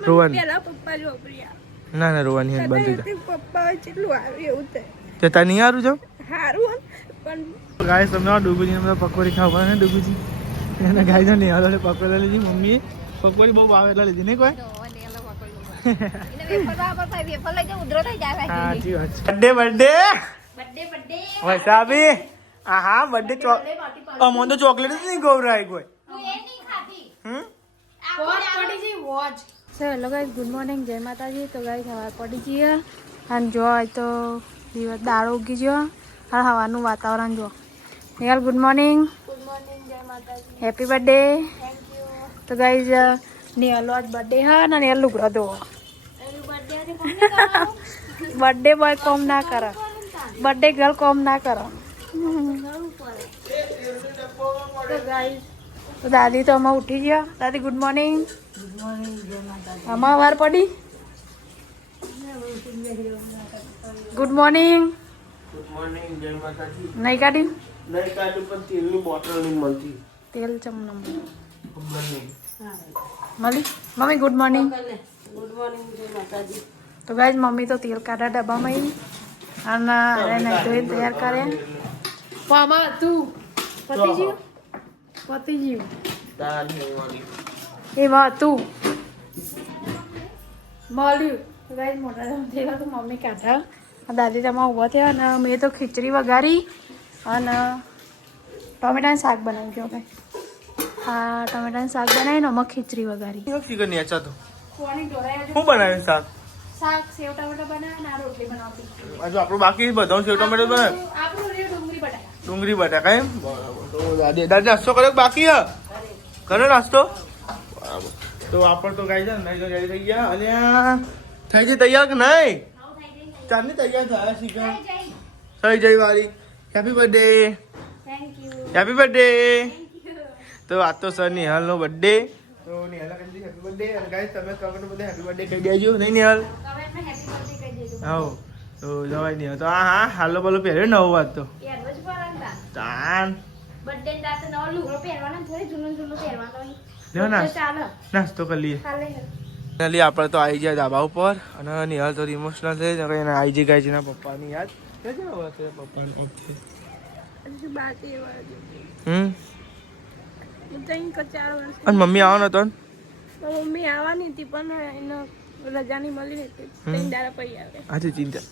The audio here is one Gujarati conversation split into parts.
રોવાની પેલા પપ્પા જો પ્રિયા ના ના રોવાની હેડ બંધ થઈ પપ્પા કેટલું આવ્યું એવું થાય તે તને નહીં હારું જાવ સારું પણ ગાય તમને ડુગુજી ને બધા પકોડી ખાવા ને ડુગુજી એને ગાય તો નહીં હાલો પકોડી લીધી મમ્મીએ પકોડી બહુ ભાવે એટલે લીધી નહીં કોઈ બર્થડે વૈસાબી હા બર્થડે અમો તો ચોકલેટ જ નહીં ગૌરાય કોઈ હેલો ગાઈસ ગુડ મોર્નિંગ જય માતાજી તો ગાઈસ સવાર પડી જઈએ અને જો તો દિવસ દાડો ઉગી ગયો અને હવાનું વાતાવરણ જો નિહાલ ગુડ મોર્નિંગ જય માતાજી હેપી બર્થડે તો ગાઈસ નિહાલનો આજ બર્થડે હા અને નિહાલ લુગડો દો બર્થડે બોય કોમ ના કરે બર્થડે ગર્લ કોમ ના કરે તો ગાઈસ તો દાદી તો અમે ઉઠી ગયા દાદી ગુડ મોર્નિંગ આમાં વાર પડી ગુડ મોર્નિંગ જય માતાજી નહીં કાઢી નહીં કાઢું પણ તેલની બોટલ નહીં મળતી તેલ ચમનમ મળી મમ્મી ગુડ મોર્નિંગ તો ગાઈસ મમ્મી તો તેલ કાઢા ડબ્બામાં અને નહીં ધોઈને તૈયાર કરે આમાં તું પતી ગયું એમાં હતું મળ્યું ગાઈસ મોટા થઈ ગયા તો મમ્મી કાઢા દાદી તેમાં ઊભો થયા અને મેં તો ખીચડી વઘારી અને ટમેટાનું શાક બનાવી ગયો ભાઈ હા ટમેટાનું શાક બનાવીને અમે ખીચડી વઘારી ચિકન ની અચ્છા તો કોની ઢોરાય શું બનાવ્યું શાક શાક સેવ ટમેટા બનાવે ને રોટલી બનાવતી હજુ આપણું બાકી બધો સેવ ટમેટો બનાવે આપણું રે ડુંગળી બટાકા એમ બરાબર તો દાદી નાસ્તો કર્યો બાકી હે કર્યો નાસ્તો બરાબર તો આપણે તો ગાઈ છે ને રેડી થઈ ગયા અને થઈ ગઈ તૈયાર કે નહીં ચાંદની તૈયાર થયા શીખા થઈ જઈ વારી હેપી બર્થડે હેપી બર્થડે તો આ તો સર નિહાલનો બર્થડે તો નિહાલ કહી હેપી બર્થડે અને ગાઈસ તમે કમેન્ટ બધે હેપી બર્થડે કહી દેજો નહીં નિહાલ હા તો જવાય નહીં તો હા હાલો બોલો પહેર્યો નવો વાત તો તાન બર્થડે દાતે નવો લુગડો પહેરવાનો થોડી જૂનું પહેરવાનો લ્યો નાસ્તો કરી લઈએ ફાઇનલી આપણે તો આવી ગયા ધાબા ઉપર અને નિહાલ તો ઇમોશનલ થઈ જાય એને આવી જઈ ગાયજીના પપ્પાની યાદ પપ્પાની અને મમ્મી આવવાનો હતો મમ્મી આવવાની હતી પણ એને રજાની મળી હતી દાડા પડી આવે આજે ચિંતા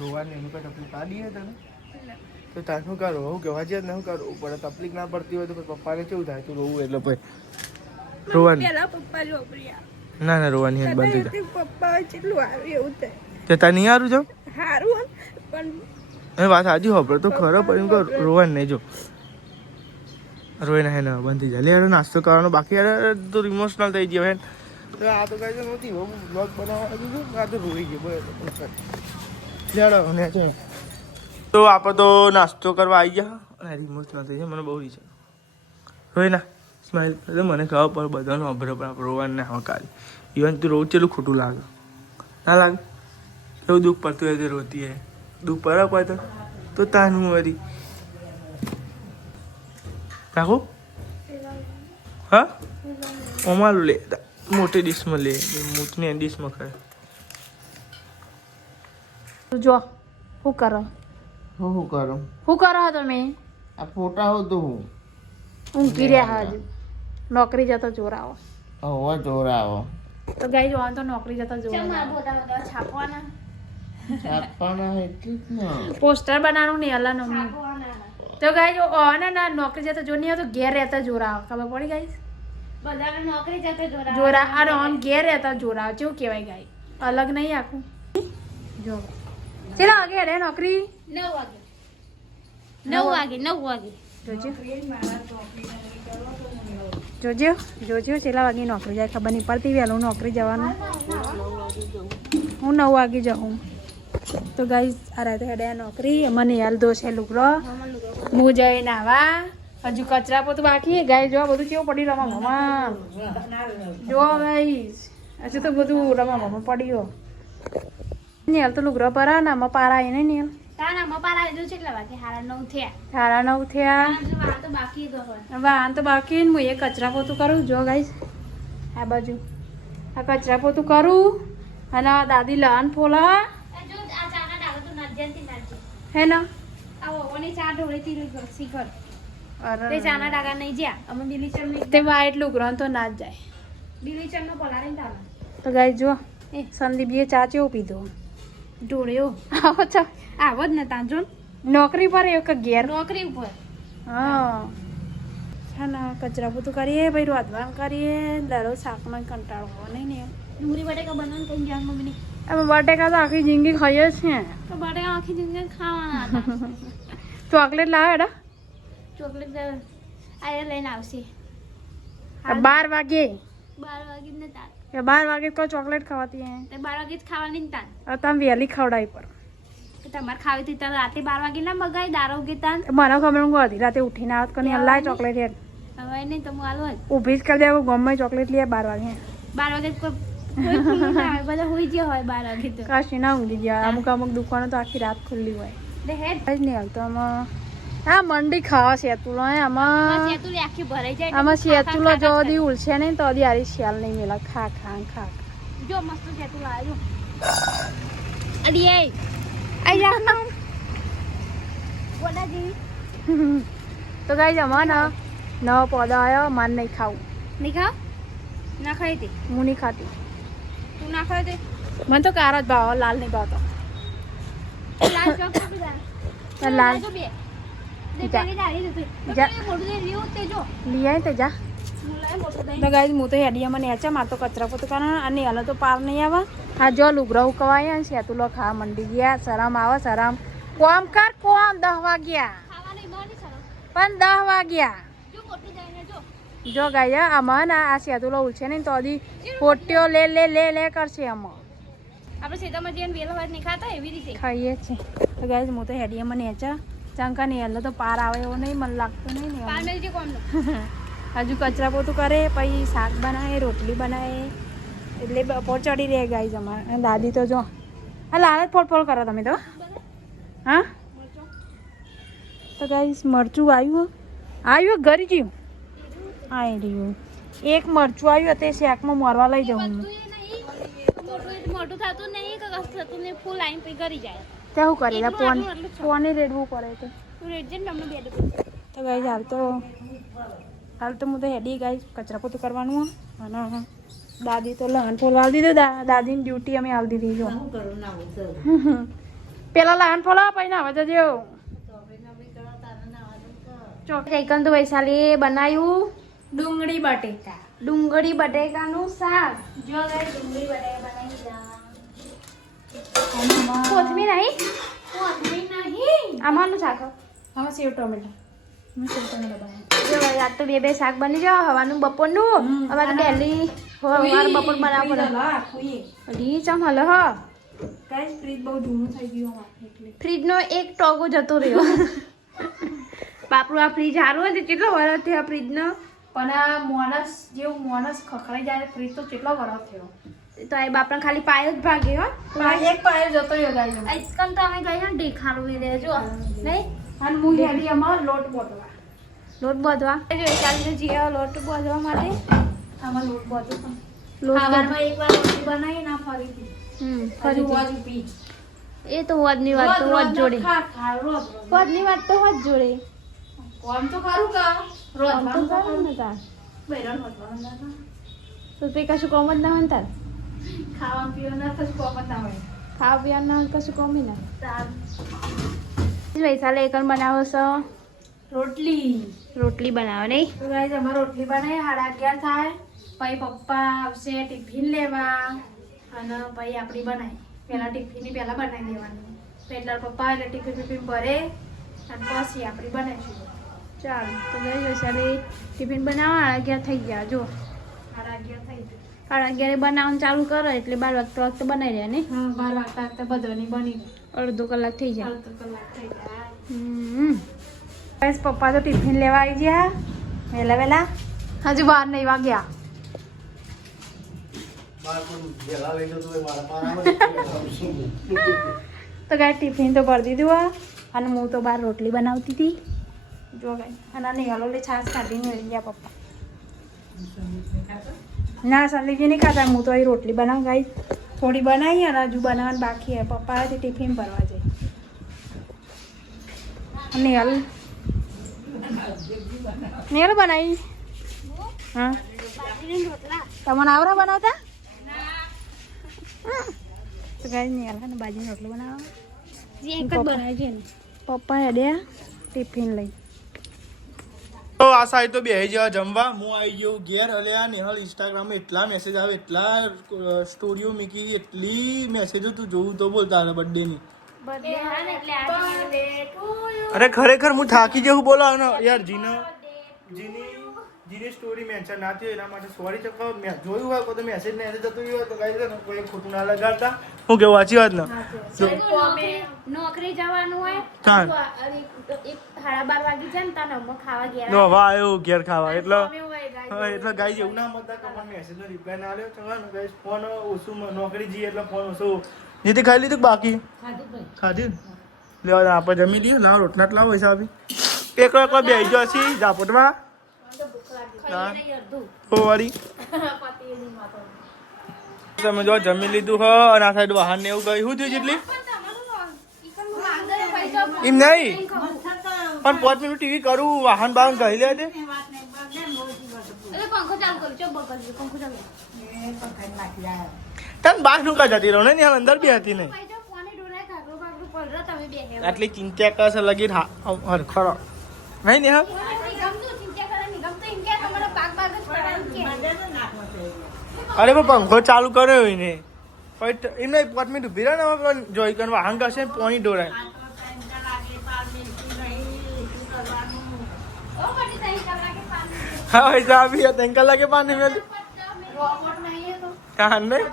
રોવાની એનું કઈ તકલીફ આડી તને તો તાર શું કરો હું કહેવા છે ને શું કરવું પડે તકલીફ ના પડતી હોય તો પપ્પાને કેવું થાય તું રોવું એટલે પછી રોવાની પેલા પપ્પા જો પ્રિયા ના ના રોવાની હેડ બંધ થઈ પપ્પા કેટલું આવ્યું એવું થાય તે તાર નહીં હારું જાવ સારું પણ એ વાત સાચી હોપડે તો ખરો પણ રોવાની નહીં જો રોઈને હે ને બંધ થઈ જાય લે નાસ્તો કરવાનો બાકી યાર તો ઇમોશનલ થઈ ગયો હે તો આ તો કઈ નહોતી બ્લોગ બનાવવા દીધું આ તો રોઈ ગયો લેડો ને છે તો આપણે તો નાસ્તો કરવા આવી ગયા અને ઇમોશનલ થઈ જાય મને બહુ ઈચ્છા રોઈ ના સ્માઈલ એટલે મને ખબર પડે બધાનો અભરો પણ આપણે રોવાનું ના હવે કાલે ઇવન તું રોજ ચેલું ખોટું લાગે ના લાગે એવું દુઃખ પડતું હોય તો રોતી હે દુઃખ પડે પડે તો તાનું વળી રાખો હા અમારું લે મોટી ડીશમાં લે મોટની ડીશમાં ખાય જો શું કરો હું કરું શું કરો તમે આ ફોટા હો તો હું ઊંઘી રહ્યા હજુ નોકરી જતો ચોરાવો હવે ચોરાવો તો ગાઈ જોવાનું તો નોકરી જતો જોવા છાપવાના એટલી જ ને પોસ્ટર બનાવવાનું નહીં અલ્લા નમનું તો ગાઈ જો ના નોકરી જતો જો નહીં તો ઘેર રહેતા જોરાવો ખબર પડી ગાઈસ બધાને નોકરી જતો જોરા અને ઓન ઘેર રહેતા જોરાવો કેવું કહેવાય ગાઈ અલગ નહીં આખું જો ચલો આગે અરે નોકરી 9 વાગે જોજો છેલ્લા વાગે નોકરી જાય ખબર નહીં પડતી વહેલું નોકરી જવાનું હું 9 વાગે જાઉં તો ગાઈસ આ રાતે હેડ્યા નોકરી મને યાર દોશે લુગડો હું જઈ નાવા હજુ કચરા પોતું બાકી ગાય જો બધું કેવું પડી રમા મમ્મા જો ગાઈસ હજુ તો બધું રમા મમ્મા પડ્યો નિયલ તો લુગડો પરા ને આમાં પારા એને નિયલ સાડા 9 થયા વાહન તો બાકી હું એ કચરા પોતું કરું જો ગાઈસ આ બાજુ આ કચરા પોતું કરું અને દાદી લહન ફોલા હે ને તે વાઈટ લુગરો તો ના જ જાય તો ગાય જો સંદીપજીએ ચા ચેવો પીધો ઢોળ્યો આવો ચા આવો જ ને તાંજો નોકરી પર એક ઘેર નોકરી ઉપર હા છે ને કચરા પોતું કરીએ ભાઈ રોધવાન કરીએ દરરોજ શાકનો કંટાળો નહીં ને ડુંગળી બટેકા બનાવવાનું કઈ ગયા મમ્મીને અમે બટેકા તો આખી જિંદગી ખાઈએ જ છે તો બટેકા આખી જિંદગી ખાવાના ચોકલેટ લાવે એડા ચોકલેટ આ લઈને આવશે 12 વાગે 12 વાગે ને તાર 12 વાગે કોઈ ચોકલેટ ખવાતી હે તે 12 વાગે જ ખાવાની ને તાર હવે તમે વહેલી ખવડાવી પર તમારે ખાવી હતી તાર રાતે 12 વાગે ના મગાઈ દારો કે તાર મને ખબર હું ગઈ રાતે ઉઠીને આવત કની અલ્લાહ ચોકલેટ હે હવે નહીં તો હું આલો ઊભી જ કરી દેવું ગમે ચોકલેટ લે 12 વાગે 12 વાગે કોઈ ખુલ્લું ના હોય બધા હોઈ ગયા હોય 12 વાગે તો કાશી ના ઊંઘી ગયા અમુક દુકાનો તો આખી રાત ખુલ્લી હોય દે હેડ જ નહીં હાલતો આમાં હા મંડી ખાવા સેતુલો હે આમાં સેતુલો આખી ભરાઈ જાય આમાં સેતુલો જો દી ઉલશે નહીં તો દી આરી શિયાલ નહીં મેલા ખા ખા ખા જો મસ્ત સેતુલો આવ્યો અડી આઈ જા બોડાજી તો ગાઈસ અમાર નવો પૌધો આવ્યો માન નહીં ખાવું નહીં ખાવ ના ખાઈ હતી હું નહીં ખાતી તું ના ખાઈ હતી મને તો કાર જ ભાવ લાલ નહીં ભાવતો લાલ ચોક લાલ તો ગાઈસ હું તો હેડિયામાં નેચા માર તો કચરા પોતું કારણ અને હાલ તો પાર નહીં આવે હા જો લુગરા ઉકવાય ને સેતુલો ખાવા મંડી ગયા શરમ આવે શરમ કોમ કર કોમ 10 વાગ્યા પણ 10 વાગ્યા જો ગાય આમાં આ સેતુલો ઉલશે ને તો હજી પોટ્યો લે લે લે લે કરશે આમાં આપણે સીતામાં જઈને વેલો હોય નહીં ખાતા એવી રીતે ખાઈએ છે તો ગાઈસ હું તો હેડિયામાં નેચા ચાંકા નહીં એટલે તો પાર આવે એવો નહીં મને લાગતું નહીં ને હજુ કચરા પોતું કરે પછી શાક બનાવે રોટલી બનાવે એટલે બપોર ચડી રહે ગાઈસ અમારે દાદી તો જો હા લાલ જ ફોડ કરો તમે તો હા તો ગાઈસ મરચું આવ્યું ઘરી જ્યું આવી રહ્યું એક મરચું આવ્યું તે શેકમાં મરવા લઈ જવું મોટું થતું નહીં કે થતું નહીં ફૂલ આઈન પી કરી જાય ત્યાં શું કરે ફોને રેડવું પડે તો તું રેડજે ને તમને બેડ તો ગાઈસ હાલ તો હું તો હેડી ગાઈસ કચરા પોતું કરવાનું અને દાદી તો લહન ફોલવા દીધું દાદીની ડ્યુટી અમે આલી દીધી જો પેલા લહન ફોલવા પછી ના આવે જજો ચોકન તો વૈશાલી બનાવ્યું ડુંગળી બટેકાનું શાક જો ગાઈસ ડુંગળી બટેકા બનાવી કોથમીર નહીં આમાંનું શાક આમાં સેવ ટમેટા જો આજ તો બે શાક બની જાવ હવાનું બપોરનું હવે તો ડેલી બપોર બનાવવા પડે અઢી ચમ હલો હ ગાઈસ ફ્રીજ બહુ જૂનું થઈ ગયું એટલે ફ્રીજનો એક ટોગો જતો રહ્યો બાપરું આ ફ્રીજ સારું હોય કેટલો વરસ થયો ફ્રીજનો પણ આ મોણસ ખખડાઈ જાય ફ્રીજ તો કેટલો વરસ થયો તો એ બાપરા ખાલી પાયો જ ભાગે હો એક પાયો જતો રહ્યો ગાય આજકાલ તો અમે ગઈ ને દેખાડું એ દેજો નહીં અને હું હેડી અમાર લોટ બોધવા જો ચાલી જીયા લોટ બોધવા માટે આમાં લોટ બોધો ખાવામાં એકવાર રોટલી બનાવી ના ફરીથી ફરી પી એ તો વધની વાત તો વધ જોડે વધની વાત તો વધ જોડે કોમ તો કરું કા રોજ તો કરું ને તાર બૈરણ વધવાનું તો તે કશું કોમ જ ના હોય તાર ખાવા પીવાના કશું કોમ જ ના હોય ખાવા પીવાના કશું કોમ ના વૈશાલે એકન બનાવો છો રોટલી બનાવો નહીં તો ગાઈસ અમારે રોટલી બનાવી 11:30 થાય પછી પપ્પા આવશે ટિફિન લેવા અને પછી આપણી બનાવી પહેલા ટિફિનની પહેલા બનાવી દેવાની પહેલા પપ્પા એટલે ટિફિન ભરે અને પછી આપણી બનાવીશું ચાલો તો ગાઈસ વૈશાલે ટિફિન બનાવવા 11:30 થઈ ગયા જો 11:30 થઈ ગયા 11:30 બનાવવાનું ચાલુ કરો એટલે 12 વાગતા બનાવી રહ્યા ને હા 12 વાગતા બધાની બની અડધો કલાક થઈ જાય બસ પપ્પા તો ટિફિન લેવા આવી ગયા વહેલા હજુ 12 નહીં વાગ્યા તો ગાય ટિફિન તો ભરી દીધું અને હું તો બહાર રોટલી બનાવતી હતી જો ગાય અને નહીં હલો છાશ કાઢીને ગયા પપ્પા ના સલીજી નહીં ખાતા હું તો અહીં રોટલી બનાવું ગાઈ થોડી બનાવી અને હજુ બનાવવાનું બાકી હે પપ્પા ટિફિન ભરવા જાય નેલ બનાવી હા તમને આવરા બનાવતા તો ગાઈ નેલ ને બાજરીની રોટલી બનાવવા એક જ બનાવી છે ને પપ્પા હેડ્યા ટિફિન લઈ તો આ સાઈડ તો બેહી જવા જમવા હું આવી ગયો ઘેર અલ્યા નેહલ ઇન્સ્ટાગ્રામમાં એટલા મેસેજ આવે એટલા સ્ટોરીઓ મૂકી એટલી મેસેજો તું જોવું તો બોલ તારા બર્થડેની અરે ખરેખર હું થાકી જવું બોલો યાર જીની સ્ટોરી મેન્શન ના થઈ એના માટે સોરી ચકો મેં જોયું હોય તો મેસેજ ને જતું હોય તો કઈ કોઈ ખોટું ના લગાડતા હું કેવું વાંચી વાત ને નોકરી જવાનું હોય ચાલ 12:30 વાગી જાય ને તને ખાવા ગયા નો વાહ આવ્યો ઘેર ખાવા એટલે ગાઈ જેવું ના મતલબ તમને મેસેજ નો રિપ્લાય ના આલ્યો ચલો ગાઈસ ફોન ઓછું નોકરી જઈએ એટલે ફોન ઓછો નીતિ ખાઈ લીધું બાકી ખાધી લેવા આપણે જમી લઈએ લાવ રોટલા લાવ પૈસા આપી એકલો બેસી ગયો છી જાપોટમાં વાળી તમે જો જમી લીધું હ અને આ સાઈડ વાહન ને એવું ગયું શું થયું જેટલી એમ નહીં પણ 5 મિનિટ ટીવી કરું વાહન બાહન કહી લે છે તને બહાર નું કા જતી રહો ને અંદર બી હતી ને આટલી ચિંતા કરશે લગી ખરો નહીં ને હા અરે પણ પંખો ચાલુ કર્યો હોય ને એમ નહીં 5 મિનિટ ઉભી રહે ને પણ જોઈ કરીને વાહન કરશે પોણી ડોરાય હા વૈસા અભી 3 કલાકે પાણી મેં કાન નહીં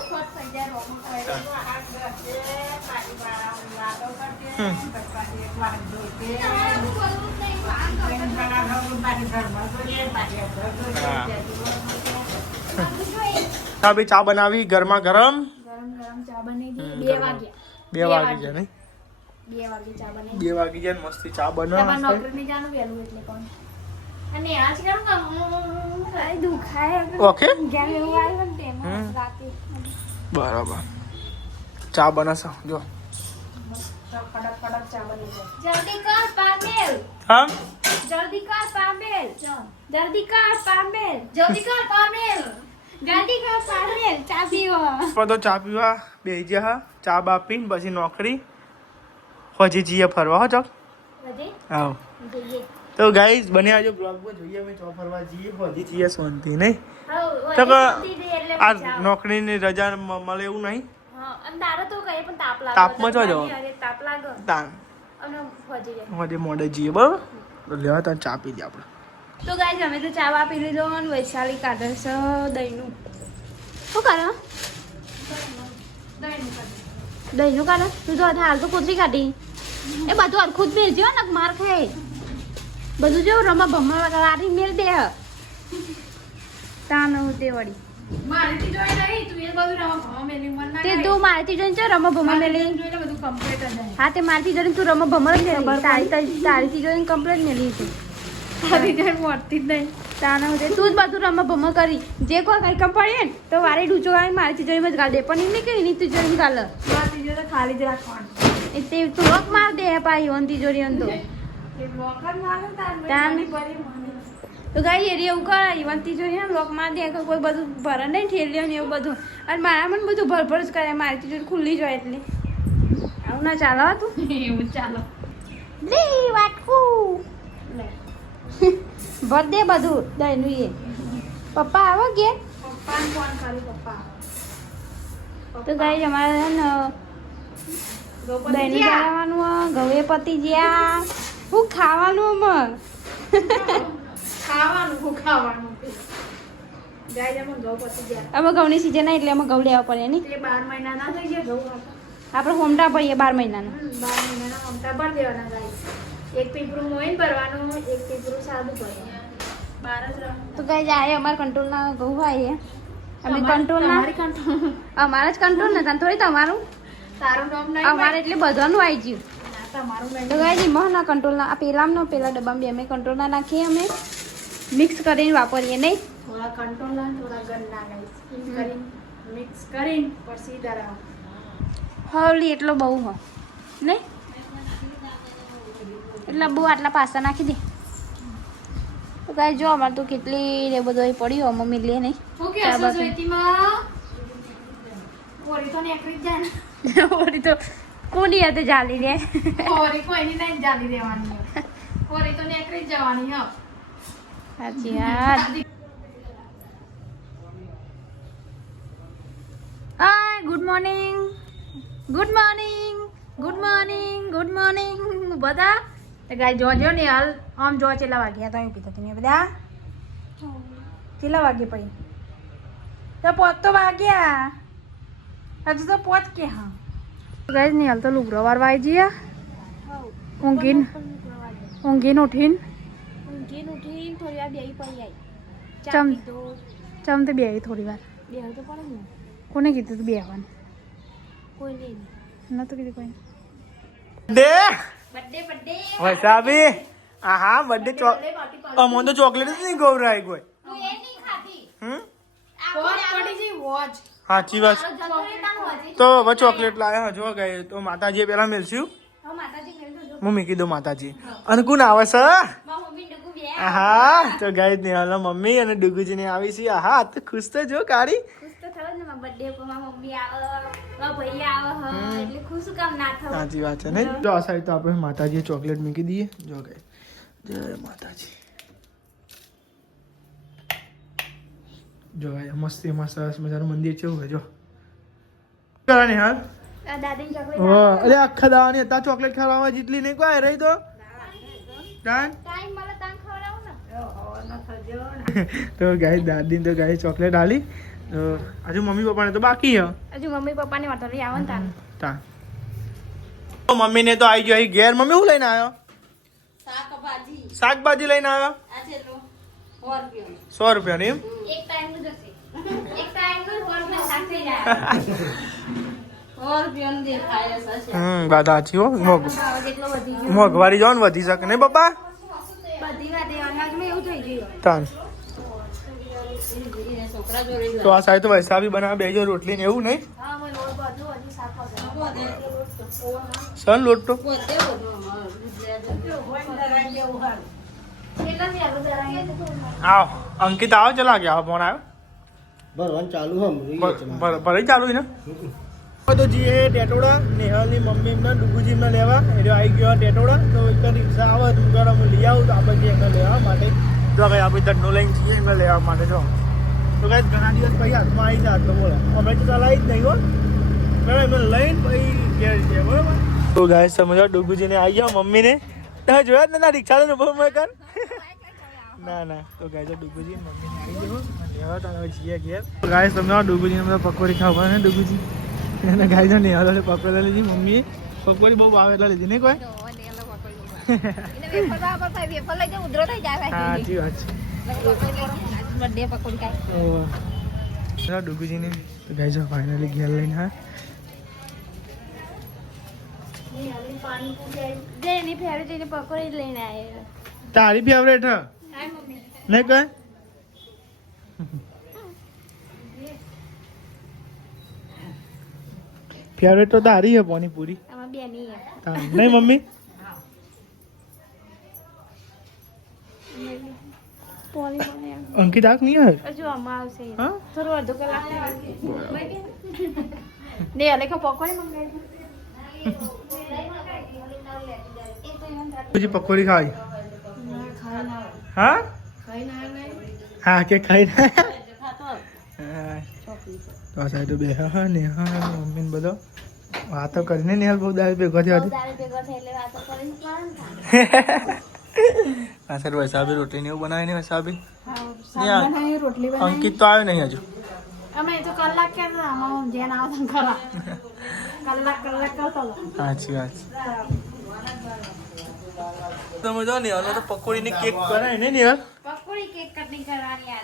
ભાઈ ચા બનાવી ગરમા ગરમ ચા બની ગઈ 2 વાગ્યા 2 વાગી જાય નહીં 2 વાગે ચા બની 2 વાગી જાય મસ્તી ચા બનાવ નોકરી ની જાનું વેલું એટલે કોણ અને આજ કેમ કામ દુખાય ઓકે ગેમ એવું આવ્યું ને તેમાં રાતે બરાબર ચા બનાવશો જો ફટાફટ ચા બની જાય જલ્દી કર પામેલ હા જલ્દી કર પામેલ જલ્દી કર પામેલ જલ્દી કર પામેલ જલ્દી કર પામેલ ચા પીવો તો ચા પીવા બેસી ગયા ચા બા પીને પછી નોકરી પછી જઈએ ફરવા હો ચોક આવ તો ગાઈઝ બને આજે બ્લોગમાં જોઈએ અમે ચોક ફરવા જઈએ પછી જઈએ શાંતિ નહીં તો આ નોકરીની રજા મળે એવું નહીં તાપમાં જો તાન મોડે મોડે જઈએ બરાબર લેવા તાર ચા પી દે આપણે તો ગાઈઝ અમે તો ચા પી લીધો અને વૈશાલી કાઢે છે દહીંનું શું કરે દહીંનું કાઢે તું તો હાલ તો કૂતરી કાઢી એ બધું અરખું જ ભેજ્યો ને માર ખાય બધું જેવું રમા ભમા રારી મેળ દે તાન તે વળી તે તું મારતી જોઈને છે રમા ભમા મેલી હા તે મારતી જોઈને તું રમા ભમા જ મેલી તારીથી જોઈને કમ્પ્લેટ મેલી છે તારી જોઈને મોટતી જ નહીં તાન તું જ બધું રમા ભમા કરી જે કોઈ કઈ કમ પડે ને તો વારે ડૂચો આવી મારતી જોઈને જ ગાળ દે પણ એમને કઈ નહીં તું જોઈને ગાળ મારતી જોઈને ખાલી જ રાખવાનું એ તે તું લોક માર દે પાઈ ઓનતી જોડી અંતો તો ગાઈ એરી એવું કરાય વંતી જોઈએ લોક માં દે કોઈ બધું ભરે નહીં ઠેલ્યો ને એવું બધું અને મારા મને બધું ભરભર જ કરે મારી જોડે ખુલ્લી જ હોય એટલે આવું ના ચાલો તું એવું ચાલો લે વાટકું ભર દે બધું દહીંનું એ પપ્પા આવો કે પપ્પાને ફોન કરું પપ્પા તો ગાઈ અમારે છે ને દહીંનું બનાવવાનું ઘઉં પતી ગયા હું ખાવાનું અમાર અમે ઘઉંની સિઝન આવી એટલે અમે ઘઉં લેવા પડે નહીં 12 મહિનાના થઈ ગયા ઘઉં આપણે હોમટા ભરીએ 12 મહિનાના 12 મહિનાના હોમટા ભરી દેવાના ગાય એક પીપરું મોઈન ભરવાનું એક પીપરું સાદું ભરવાનું તો ગાય જાય અમારા કંટ્રોલના ઘઉં આવીએ અમે કંટ્રોલના અમારા જ કંટ્રોલ ને તને થોડી તમારું તારું નામ નહીં અમારે એટલે બધાનું આવી ગયું તો ગાય મહના કંટ્રોલના આ પેલા ડબ્બામાં બે અમે કંટ્રોલના નાખીએ અમે મિક્સ કરીને વાપરીએ નહીં થોડા કંટ્રોલર થોડા ગન્ના ગાઈસ એમ કરીને મિક્સ કરીને પછી દરાવ હોલી એટલો બહુ હો નહીં એટલે બહુ આટલા પાસ્તા નાખી દે તો કાંઈ જો અમારે તો કેટલી ને બધું અહીં પડ્યું મમ્મી લે નહીં ઓરી તો નેકરી જ જાય ને ઓરી તો કોની hatte જાલી રે ઓરી કોઈની નહીં જાલી દેવાની ઓરી તો નેકરી જ જવાની હો સાચી વાત hi good morning good morning good morning good morning બધા તો ગાય જોજો ને હાલ આમ જો ચેલા વાગ્યા તો પીતા તમે બધા ચેલા વાગે પડી તો પોત તો વાગ્યા હજુ તો પોત કે હા ગાય ને હાલ તો લુગરો વારવા આવી જઈએ ઊંઘીને ઉઠીને ઉઠીને થોડી વાર બેહી પડી આવી ચમ તે બે થોડી વાર બેહી તો પડે ને કોને કીધું તું બે આવવાનું કોઈ નહીં નતું કીધું કોઈ દે બર્થડે વસાબી આહા બર્થડે અમો તો ચોકલેટ જ નહીં ગૌરાય કોઈ તું એ નહીં ખાધી વોચ પડી જઈ વોચ સાચી વાત તો હવે ચોકલેટ લાયા જો ગઈ તો માતાજીએ પેલા મેલસ્યું મમ્મી કીધું માતાજી અને કોણ આવે છે આહા તો ગાય નિહાલ મમ્મી અને ડુગુજી ને આવી છે આહા તો ખુશ તો જો કાળી સાચી વાત છે ને જો આ સાઈડ તો આપણે માતાજીએ ચોકલેટ મૂકી દઈએ જો ગાય જય માતાજી જો ગાય મસ્ત એમાં સરસ મજાનું મંદિર છે એવું જો કરવાની હાલ અરે આખા દાવાની હતા ચોકલેટ ખાવામાં જેટલી નહીં કોઈ રહી તો તો ગાય દાદી તો ગાય ચોકલેટ આલી હજુ મમ્મી પપ્પાને તો બાકી હે હજુ મમ્મી પપ્પાની વાતો લઈ આવો ને તા મમ્મી ને તો આવી ગયો અહીં ઘેર મમ્મી શું લઈને આવ્યો શાકભાજી લઈને આવ્યો 100 રૂપિયા ની એક ટાઈમ નું જશે એક ટાઈમ નું 100 રૂપિયા શાક થઈ જાય 100 રૂપિયાનું દેખાય છે વાત સાચી હો જેટલો વધી ગયો મોંઘવારી જો ને વધી શકે નહીં પપ્પા બધી વાત અનાજમાં એવું થઈ ગયું તાન તો આ સાઈડ તો વૈસાબી બનાવે બેજો રોટલી ને એવું નહીં હા મને લોટ બધું હજી શાક સન લોટ તો આવ અંકિત આવો ચલા ગયા ફોન આવ્યો ભરવાનું ચાલુ હમ ભલે ચાલુ ને તો જી એ ટેટોડા નેહાલની મમ્મી એમને ડુગુજી એમને લેવા એટલે આવી ગયો ટેટોડા તો એક રિક્ષા આવે તો હું લઈ આવું તો આપણે એમને લેવા માટે જો ભાઈ આપણે ધંધો લઈને જઈએ એમને લેવા માટે જો તો કાંઈ ઘણા દિવસ પછી હાથમાં આવી જાય તો બોલે અમે તો ચલાવી જ નહીં હો બરાબર એમને લઈને પછી ઘેર જઈએ બરાબર તો ગાય સમજો ડુગુજીને આવી ગયા મમ્મીને તમે જોયા જ ને રિક્ષા ને ઉભો મેં કર ના ના તો ગાય તો ડુગુજી મમ્મીને આવી ગયો લેવા તો જઈએ ઘેર ગાય સમજો ડુગુજીને પકોડી ખાવા ને ડુગુજી એને ગાય ને હાલો પકોડી લીધી મમ્મીએ પકોડી બહુ ભાવે એટલે લીધી નહીં કોઈ સાચી વાત છે ડુગુજીને ગાય જો ફાઇનલી ઘેર લઈને હા જેની ફેવરેટ એને પકોડી લઈને આવ્યો તારી ફેવરેટ હ નહીં કોઈ ફેવરેટ તો તારી હે પાણીપુરી આમાં બે નહીં નહીં મમ્મી અંકિત આખ નહીં હે હજુ આમાં આવશે હા થોડું અડધો કલાક ને અલેખા પકોડી મંગાવી પછી પકોડી ખાવી હા હા કે ખાઈ ના તો આ સાઈડ બે હા ને હા મમ્મી ને બધો વાતો કરીને ને બહુ દાળ ભેગો થયો દાળ ભેગો થાય એટલે વાતો કરીને આ સાઈડ વસાબી રોટલી ને એવું બનાવી ને વસાબી રોટલી અંકિત તો આવ્યો નહીં હજુ અમે તો કલાક કે આમાં જેન આવતા ખરા કલાક કરતો સાચી વાત તમે જો ને તો પકોડી ની કેક બનાવી ને ને પકોડી કેક કટિંગ કરવાની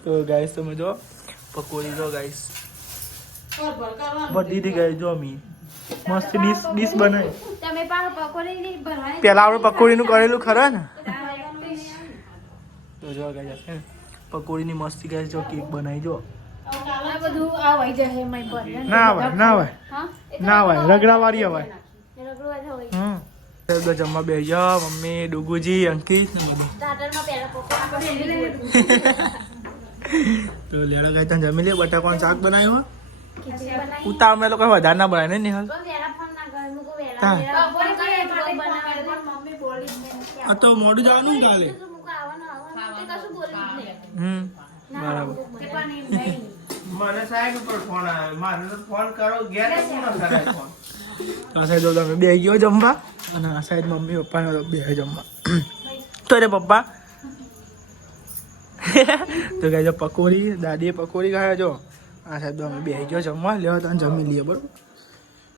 તો ગાઈસ તમે જો પકોડી જો ગાઈસ બધી દી ગાઈસ જો મી મસ્ત ડીશ બનાવી તમે પણ પકોડી ની ભરવાની પેલા આપણે પકોડી નું કરેલું ખરા ને તો જો ગાય છે પકોડીની મસ્તી ગાય જો કેક બનાવી જો આ બધું આવાઈ જાય મય પર ના આવે ના આવે હા ના આવે રગડાવાળી આવે રગડવા હોય તો જમવા બેસી જાઓ મમ્મી ડુગુજી અંકિત ને મમ્મી સ્ટાર્ટરમાં પહેલા પકોડા તો લેડા ગાય ત્યાં જમી લે બટાકાનું શાક બનાવ્યું ખીચડી બનાવી ઉતા અમે લોકો વધારે ના બનાવે ને નિહાલ તો વેલા ફોન ના કર મુકો હા. વેલા બપોરે કરે એટલે બનાવે પણ મમ્મી બોલી જ નહીં આ તો મોડું જવાનું ને કાલે તો મુકો આવવાનું તે કશું બોલી જ નહીં બરાબર તે પણ એમ નહીં મને સાહેબ ઉપર ફોન આવ્યો મારે તો ફોન કરો ઘેર તો ન કરાય ફોન આ સાહેબ તો તમે બે ગયો જમવા અને આ સાહેબ મમ્મી પપ્પાને બે જમવા તો રે પપ્પા તો ગાય જો પકોડી દાદીએ પકોડી ખાયા જો આ સાહેબ તો અમે બે ગયો જમવા લેવા તમે જમી લઈએ બરોબર